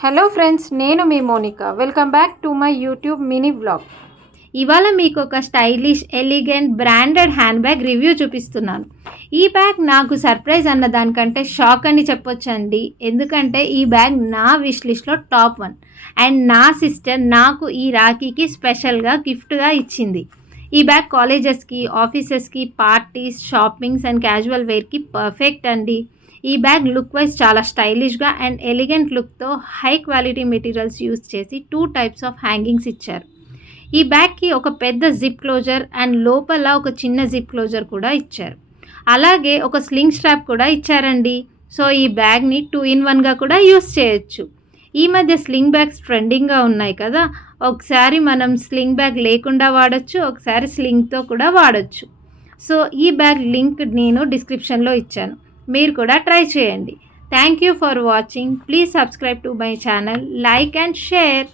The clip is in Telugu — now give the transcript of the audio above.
హలో ఫ్రెండ్స్, నేను మీ Monika. Welcome back to my YouTube mini vlog. ఇవాళ మీకు ఒక stylish, elegant, branded hand bag review చూపిస్తున్నాను. ఈ బ్యాగ్ నాకు సర్ప్రైజ్ అన్న దానికంటే షాక్ అని చెప్పొచ్చండి. ఎందుకంటే ఈ బ్యాగ్ నా విష్ లిస్ట్లో టాప్ 1 అండ్ నా సిస్టర్ నాకు ఈ రాఖీకి స్పెషల్గా గిఫ్ట్గా ఇచ్చింది. ఈ బ్యాగ్ కాలేజెస్కి, ఆఫీసెస్కి, పార్టీస్, షాపింగ్స్ అండ్ క్యాజువల్ వేర్కి పర్ఫెక్ట్ అండి. ఈ బ్యాగ్ లుక్ వైజ్ చాలా స్టైలిష్గా అండ్ ఎలిగెంట్ లుక్తో హై క్వాలిటీ మెటీరియల్స్ యూస్ చేసి 2 టైప్స్ ఆఫ్ హ్యాంగింగ్స్ ఇచ్చారు. ఈ బ్యాగ్కి ఒక పెద్ద జిప్ క్లోజర్ అండ్ లోపల ఒక చిన్న జిప్ క్లోజర్ కూడా ఇచ్చారు. అలాగే ఒక స్లింగ్ స్ట్రాప్ కూడా ఇచ్చారండి. సో ఈ బ్యాగ్ని 2 in 1గా కూడా యూస్ చేయొచ్చు. ఈ మధ్య స్లింగ్ బ్యాగ్స్ ట్రెండింగ్గా ఉన్నాయి కదా. ఒకసారి మనం స్లింగ్ బ్యాగ్ లేకుండా వాడచ్చు, ఒకసారి స్లింగ్తో కూడా వాడచ్చు. సో ఈ బ్యాగ్ లింక్ నేను డిస్క్రిప్షన్లో ఇచ్చాను, మీరు కూడా ట్రై చేయండి. Thank you for watching. Please subscribe to my channel, like and share.